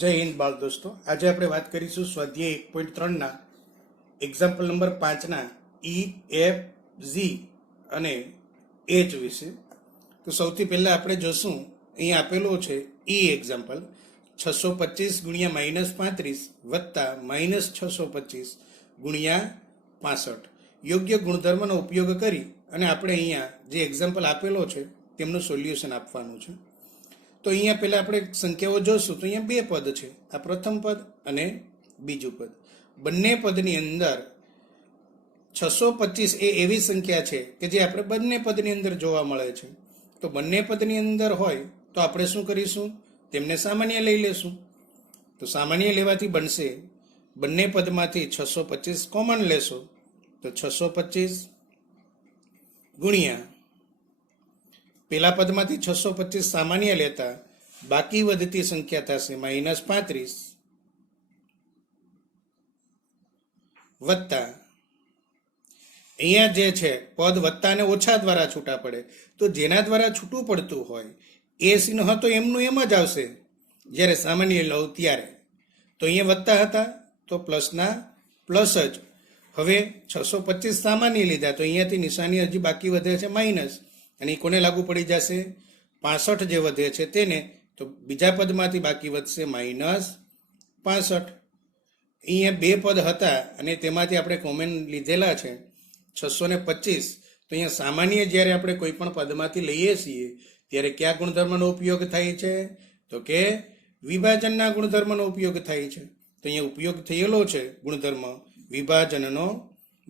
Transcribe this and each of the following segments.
જય હિન્દ બાળ દોસ્તો, આજે આપણે વાત કરીશું સ્વાધ્યાય 1.3 ના એક્ઝામ્પલ નંબર 5 ના ઈ એફ ઝી અને એચ વિશે. તો સૌથી પહેલા આપણે જોશું, અહીં આપેલો છે ઈ એક્ઝામ્પલ 625 ગુણ્યા -35 વત્તા -625 ગુણ્યા 65 યોગ્ય ગુણધર્મનો ઉપયોગ કરી અને આપણે અહીંયા જે એક્ઝામ્પલ આપેલો છે તેમનું સોલ્યુશન આપવાનું છે. તો અહીંયા પહેલા આપણે સંખ્યાઓ જોશું. તો અહીંયા બે પદ છે, આ પ્રથમ પદ અને બીજું પદ. બંને પદની અંદર 625 એ એવી સંખ્યા છે કે જે આપણે બંને પદની અંદર જોવા મળે છે. તો બંને પદની અંદર હોય તો આપણે શું કરીશું, તેમને સામાન્ય લઈ લેશું. તો સામાન્ય લેવાથી બનશે, બંને પદમાંથી 625 કોમન લેશો તો 625 ગુણ્યા પેલા પદમાંથી 625 સામાન્ય લેતા બાકી વધતી સંખ્યા થશે -35 વત્તા અહીંયા જે છે પદ વત્તા અને ઓછા દ્વારા છૂટા પડે. તો જેના દ્વારા છૂટું પડતું હોય એ ચિહ્ન તો એમનું એમ જ આવશે જ્યારે સામાન્ય લઉં ત્યારે. તો અહીંયા વત્તા હતા તો પ્લસના પ્લસ જ. હવે 625 સામાન્ય લીધા તો અહીંયાથી નિશાની હજી બાકી વધે છે માઇનસ, અને કોને લાગુ પડી જશે, 65 જે વધે છે તેને. તો બીજા પદમાંથી બાકી વધશે -65. અહીંયા બે પદ હતા અને તેમાંથી આપણે કોમન લીધેલા છે 625. તો અહીંયા સામાન્ય જ્યારે આપણે કોઈ પણ પદમાંથી લઈએ છીએ ત્યારે કયા ગુણધર્મનો ઉપયોગ થાય છે, તો કે વિભાજનના ગુણધર્મનો ઉપયોગ થાય છે. તો અહીંયા ઉપયોગ થયેલો છે ગુણધર્મ વિભાજનનો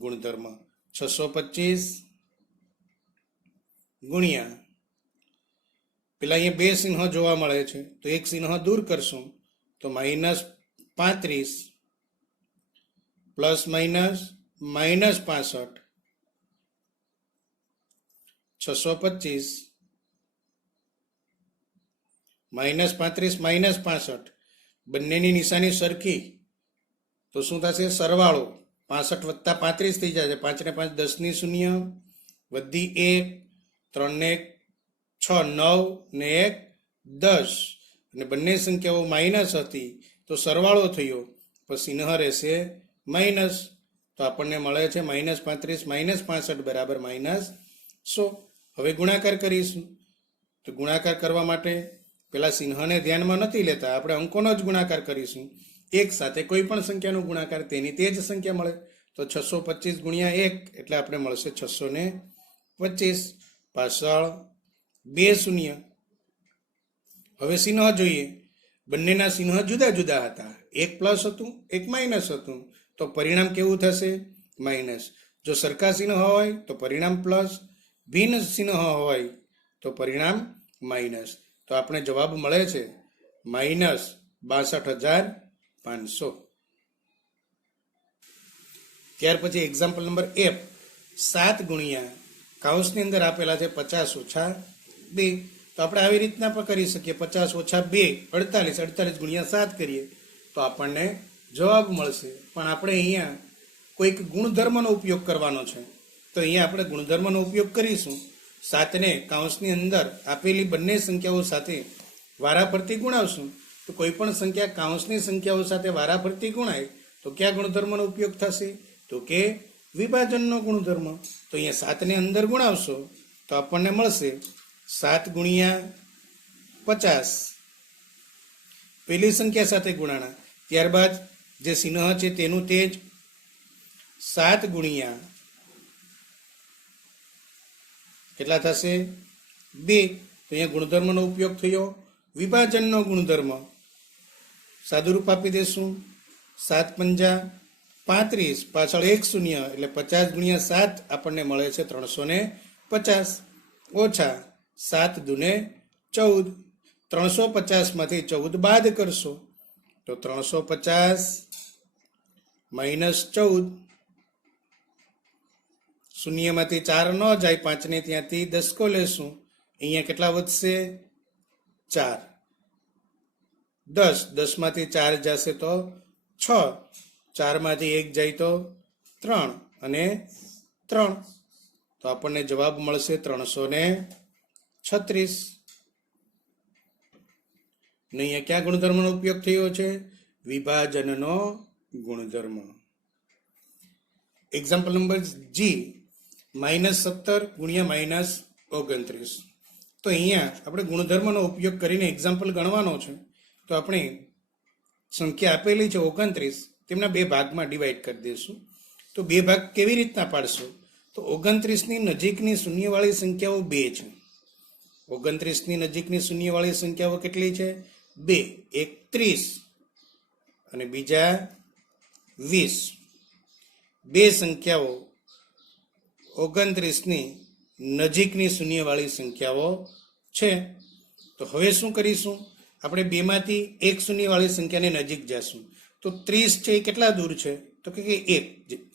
ગુણધર્મ. 625 ગુણ્યા પેલા અહીંયા બે ચિહ્ન જોવા મળે છે તો એક ચિહ્ન દૂર કરશું તો -35 પ્લસ માઇનસ -65 625 -35 -65 બંનેની નિશાની સરખી તો શું થશે, સરવાળો 65 વત્તા 35 થઈ જશે. 5 ને 5 10 ની શૂન્ય વધી 1 3 ને 6 9 ને 1 10 અને બંને સંખ્યાઓ માઇનસ હતી તો સરવાળો થયો પછી ચિહ્ન રહેશે માઇનસ. તો આપણને મળે છે -35 -65 બરાબર -100. હવે ગુણાકાર કરીશું. તો ગુણાકાર કરવા માટે પેલા ચિહ્નને ધ્યાનમાં નથી લેતા, આપણે અંકોનો જ ગુણાકાર કરીશું. એક સાથે કોઈ પણ સંખ્યાનો ગુણાકાર તેની તે જ સંખ્યા મળે. તો 625 ગુણ્યા 1 એટલે આપણે મળશે 625. પાછળ 2 શૂન્ય. હવે ચિહ્ન જોઈએ, બંનેના ચિહ્ન જુદા જુદા હતા, એક પ્લસ હતું એક માઇનસ હતું. તો પરિણામ કેવું થશે, માઇનસ. જો સરખા ચિહ્ન હોય તો પરિણામ પ્લસ, ભિન્ન ચિહ્ન હોય તો પરિણામ માઇનસ. તો આપણે જવાબ મળે છે -62,500. ત્યાર પછી એક્ઝામ્પલ નંબર F 7 ગુણ્યા કૌંસની અંદર આપેલા છે 50 ઓછા 2. તો આપણે આવી રીતના પણ કરી શકીએ, 50 ઓછા 2 48, 48 ગુણ્યા 7 કરીએ તો આપણને જવાબ મળશે. પણ આપણે અહીંયા કોઈક ગુણધર્મનો ઉપયોગ કરવાનો છે તો અહીંયા આપણે ગુણધર્મનો ઉપયોગ કરીશું. 7 ને કૌંસની અંદર આપેલી બંને સંખ્યાઓ સાથે વારાફરતી ગુણાવશું. તો કોઈ પણ સંખ્યા કૌંસની સંખ્યાઓ સાથે વારાફરતી ગુણાય તો કયા ગુણધર્મનો ઉપયોગ થશે, તો કે વિભાજનનો ગુણધર્મ. તો અહીંયા 7 ને અંદર ગુણાવશો તો આપણને મળશે 7 ગુણ્યા 50 પેલી સંખ્યા સાથે ગુણાણા, ત્યારબાદ જે ચિહ્ન છે તેનું તે જ 7 ગુણ્યા કેટલા થશે 2. તો અહીંયા ગુણધર્મનો ઉપયોગ થયો વિભાજનનો ગુણધર્મ. સાદુરૂપ આપી દેશું, 7 પંજા 35, પાછળ 1 શૂન્ય એટલે 50 ગુણ્યા 7 આપણને મળે છે 350 ઓછા 7 દુને 14. 350 માંથી 14 બાદ કરશો તો 350 -14. શૂન્યમાંથી 4 ન જાય, 5 ને ત્યાંથી દસકો લેશું, અહીંયા કેટલા વધશે 4. 10, 10 માંથી 4 જશે તો 6, 4 માંથી 1 જાય તો 3 અને 3. તો આપણને જવાબ મળશે 336. ને અહીંયા કયા ગુણધર્મનો ઉપયોગ થયો છે? વિભાજનનો ગુણધર્મ. એક્ઝામ્પલ નંબર જી, -17 ગુણ્યા -29. તો અહીંયા આપણે ગુણધર્મનો ઉપયોગ કરીને એક્ઝામ્પલ ગણવાનો છે. તો આપણે સંખ્યા આપેલી છે 29, તેમના બે ભાગમાં ડિવાઈડ કરી દઈશું. તો બે ભાગ કેવી રીતના પાડશો? તો 29ની નજીકની શૂન્યવાળી સંખ્યાઓ 2 છે. 29ની નજીકની શૂન્યવાળી સંખ્યાઓ કેટલી છે? 2. એક 30 અને બીજા 20. બે સંખ્યાઓ 29ની નજીકની શૂન્યવાળી સંખ્યાઓ છે. તો હવે શું કરીશું? આપણે બેમાંથી એક શૂન્યવાળી સંખ્યાને નજીક જઈશું. તો 30 છે એ કેટલા દૂર છે? તો કે 1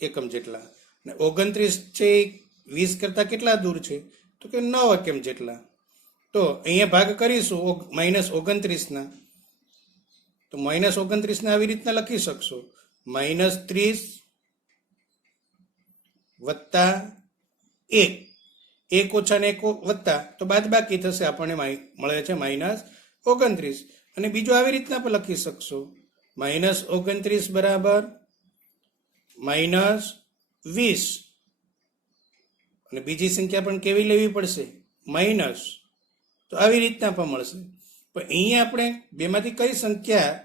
એકમ જેટલા. અને 29 છે એ 20 કરતા કેટલા દૂર છે? તો કે 9 એકમ જેટલા. તો અહીંયા ભાગ કરીશું -29ના. તો -29ને આવી રીતના લખી શકશો, -30 વત્તા 1. 1 ઓછા ને 1 વત્તા તો બાદ બાકી થશે, આપણને મળે છે -29. અને બીજું આવી રીતના પણ લખી શકશો, -29 બરાબર -20. અને બીજી સંખ્યા પણ કેવી લેવી પડશે? માઇનસ. તો આવી રીતના પણ મળશે. પણ અહીંયા આપણે બેમાંથી કઈ સંખ્યા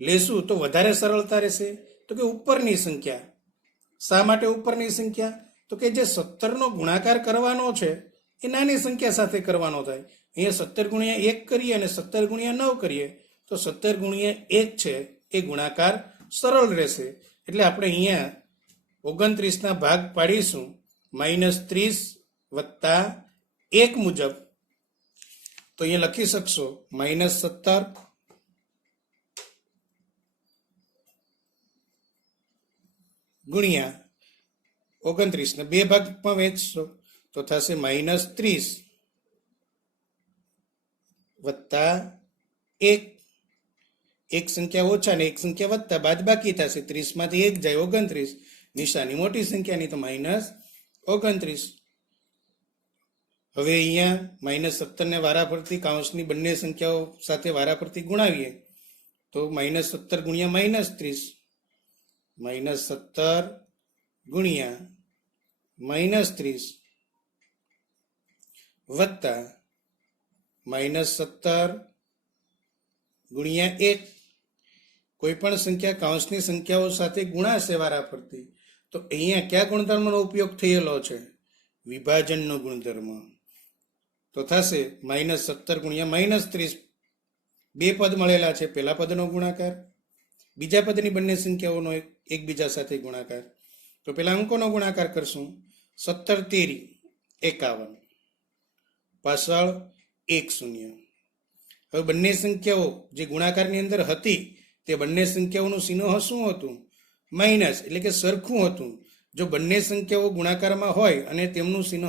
લેશું તો વધારે સરળતા રહેશે? તો કે ઉપરની સંખ્યા. શા માટે ઉપરની સંખ્યા? તો કે જે 17નો ગુણાકાર કરવાનો છે એ નાની સંખ્યા સાથે કરવાનો થાય. અહીંયા 17 ગુણ્યા 1 કરીએ અને 17 ગુણ્યા 9 કરીએ તો 17 ગુણ્યા 1 છે એ ગુણાકાર સરળ રહેશે. એટલે આપણે અહીંયા 29ના ભાગ પાડીશું -30 વત્તા 1 મુજબ. તો અહીંયા લખી શકશો -17 ગુણ્યા 29 ને બે ભાગમાં વહેંચશો તો થશે -30 વત્તા 1. એક સંખ્યા ઓછા ને એક સંખ્યા વત્તા બાદ બાકી થશે. 30 માંથી 1 જાય 29. નિશાની મોટી સંખ્યાની તો -29. હવે અહીંયા -17 ને વારાફરતી કાઉન્સની બંને સંખ્યાઓ સાથે વારાફરતી ગુણાવીએ તો -17 ગુણ્યા -30, -17 ગુણ્યા -30 વત્તા -17 ગુણ્યા 1. કોઈ પણ સંખ્યા કાઉન્સની સંખ્યાઓ સાથે ગુણાશે વારાફરતી તો અહીંયા કયા ગુણધર્મનો ઉપયોગ થયેલો છે? વિભાજનનો ગુણધર્મ. તો થશે -17 ગુણ્યા -30. બે પદ મળેલા છે, પહેલા પદનો ગુણાકાર, બીજા પદની બંને સંખ્યાઓનો એકબીજા સાથે ગુણાકાર. તો પેલા અંકોનો ગુણાકાર કરશું. 17 તેરી 51, પાછળ 1 શૂન્ય. હવે બંને સંખ્યાઓ જે ગુણાકારની અંદર હતી તે બંને સંખ્યાઓનું ચિહ્ન શું હતું? માઇનસ, એટલે કે સરખું હતું. જો બંને સંખ્યાઓ ગુણાકારમાં હોય અને તેમનું ચિહ્ન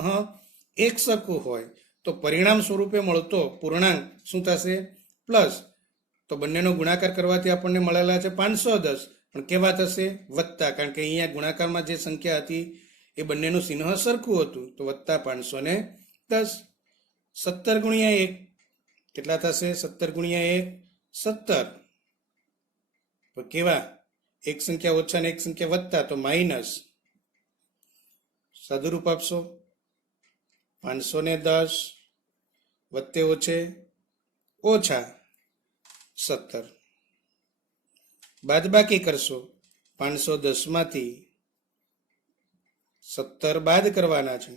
એક સરખું હોય તો પરિણામ સ્વરૂપે મળતો પૂર્ણાંક શું થશે? પ્લસ. તો બંનેનો ગુણાકાર કરવાથી આપણને મળેલા છે 510, પણ કેવા થશે? વત્તા, કારણ કે અહીંયા ગુણાકારમાં જે સંખ્યા હતી એ બંનેનું ચિહ્ન સરખું હતું તો વત્તા 510. 17 ગુણ્યા 1 કેટલા થશે? 17 ગુણ્યા 1 17. તો કેવા? એક સંખ્યા ઓછા ને એક સંખ્યા વત્તા તો માઇનસ. સાદુરૂપ આપશો 510 વત્તે ઓછે ઓછા 17. બાદ બાકી કરશો 510 માંથી 17 બાદ કરવાના છે.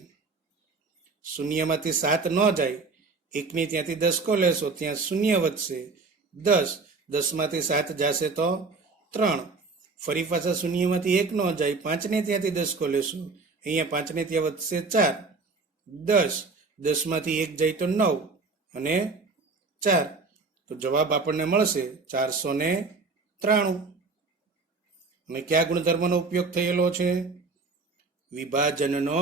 શૂન્યમાંથી 7 ન જાય, એકની ત્યાંથી 10 કો લેશો ત્યાં શૂન્ય વધશે 10. 10 માંથી 7 જશે તો 3. ફરી પાછા શૂન્યમાંથી 1 ન જાય, 5 ને ત્યાંથી 10 કો લેશો, અહીંયા 5 ને ત્યાં વધશે 4. 10. 10 માંથી 1 જાય તો 9 અને 4. તો જવાબ આપણને મળશે 493. અને કયા ગુણધર્મનો ઉપયોગ થયેલો છે? વિભાજનનો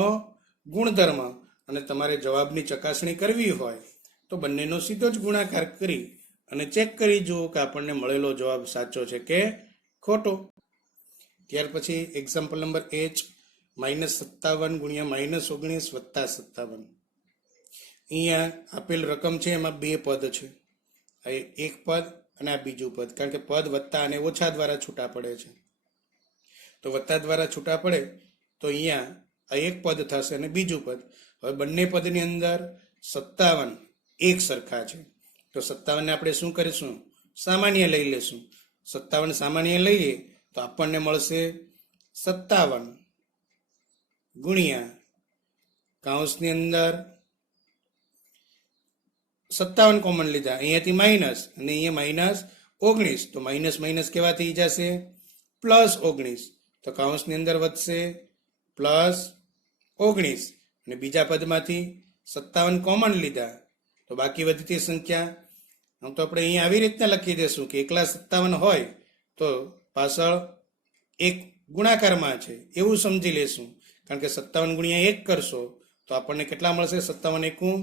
ગુણધર્મ. અને તમારે જવાબની ચકાસણી કરવી હોય તો બંનેનો સીધો જ ગુણાકાર કરી અને ચેક કરી જુઓ કે આપણને મળેલો જવાબ સાચો છે કે ખોટો. ત્યાર પછી એક્ઝામ્પલ નંબર H, -57 ગુણ્યા -19 વત્તા 57. અહીંયા આપેલ રકમ છે એમાં બે પદ છે. એક પદ અને આ બીજું પદ, કારણ કે પદ વત્તા અને ઓછા દ્વારા છૂટા પડે છે. તો વત્તા દ્વારા છૂટા પડે તો અહીંયા આ એક પદ થશે અને બીજું પદ. હવે બંને પદની અંદર 57 એક સરખા છે. તો 57 આપણે શું કરીશું? સામાન્ય લઈ લેશું. 57 સામાન્ય લઈએ તો આપણને મળશે 57 ગુણ્યા કૌંસની અંદર 57 કોમન લીધા, અહીંયાથી માઇનસ અને અહીંયા -19. તો માઇનસ માઇનસ કેવા થઈ જશે? +19. તો કૌંસની અંદર વધશે +19 અને બીજા પદમાંથી 57 કોમન લીધા તો બાકી વધતી સંખ્યા. આમ તો આપણે અહીંયા આવી રીતના લખી દેશું કે એકલા 57 હોય તો પાછળ એક ગુણાકારમાં છે એવું સમજી લેશું, કારણ કે 57 ગુણ્યા 1 કરશો તો આપણને કેટલા મળશે? 57 એકું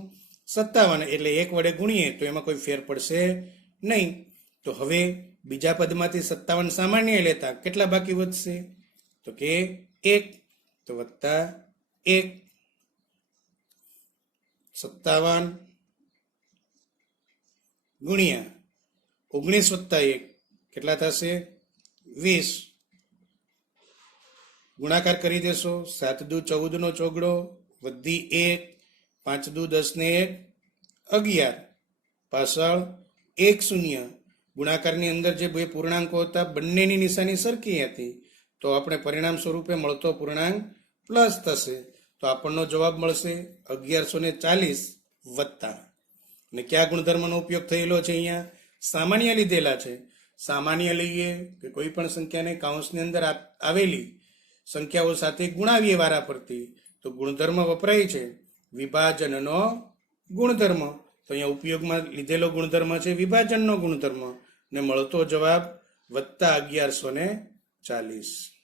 57, એટલે 1 વડે ગુણીએ તો એમાં કોઈ ફેર પડશે નહીં. તો હવે બીજા પદમાંથી 57 સામાન્ય લેતા કેટલા બાકી વધશે? તો કે 1. તો વત્તા 1, 57 ગુણ્યા 19 વત્તા 1 કેટલા થશે? 20. ગુણાકાર કરી દેશો. 7 દુ 14 નો ચોગડો વધી 1, 5 દુ 10 ને 1 11, પાછળ 1 0. ગુણાકારની અંદર જે બે પૂર્ણાંકો હતા બંનેની નિશાની સરખી હતી, તો આપણે પરિણામ સ્વરૂપે મળતો પૂર્ણાંક પ્લસ થશે. તો આપણનો જવાબ મળશે 1140 વત્તા. અને કયા ગુણધર્મનો ઉપયોગ થયેલો છે? અહીંયા સામાન્ય લીધેલા છે. સામાન્ય લઈએ કે કોઈ પણ સંખ્યાને કૌંસની અંદર આવેલી સંખ્યાઓ સાથે ગુણાવીએ વારા ફરતી, તો ગુણધર્મ વપરાય છે વિભાજનનો ગુણધર્મ. તો અહીંયા ઉપયોગમાં લીધેલો ગુણધર્મ છે વિભાજનનો ગુણધર્મ, ને મળતો જવાબ +1140.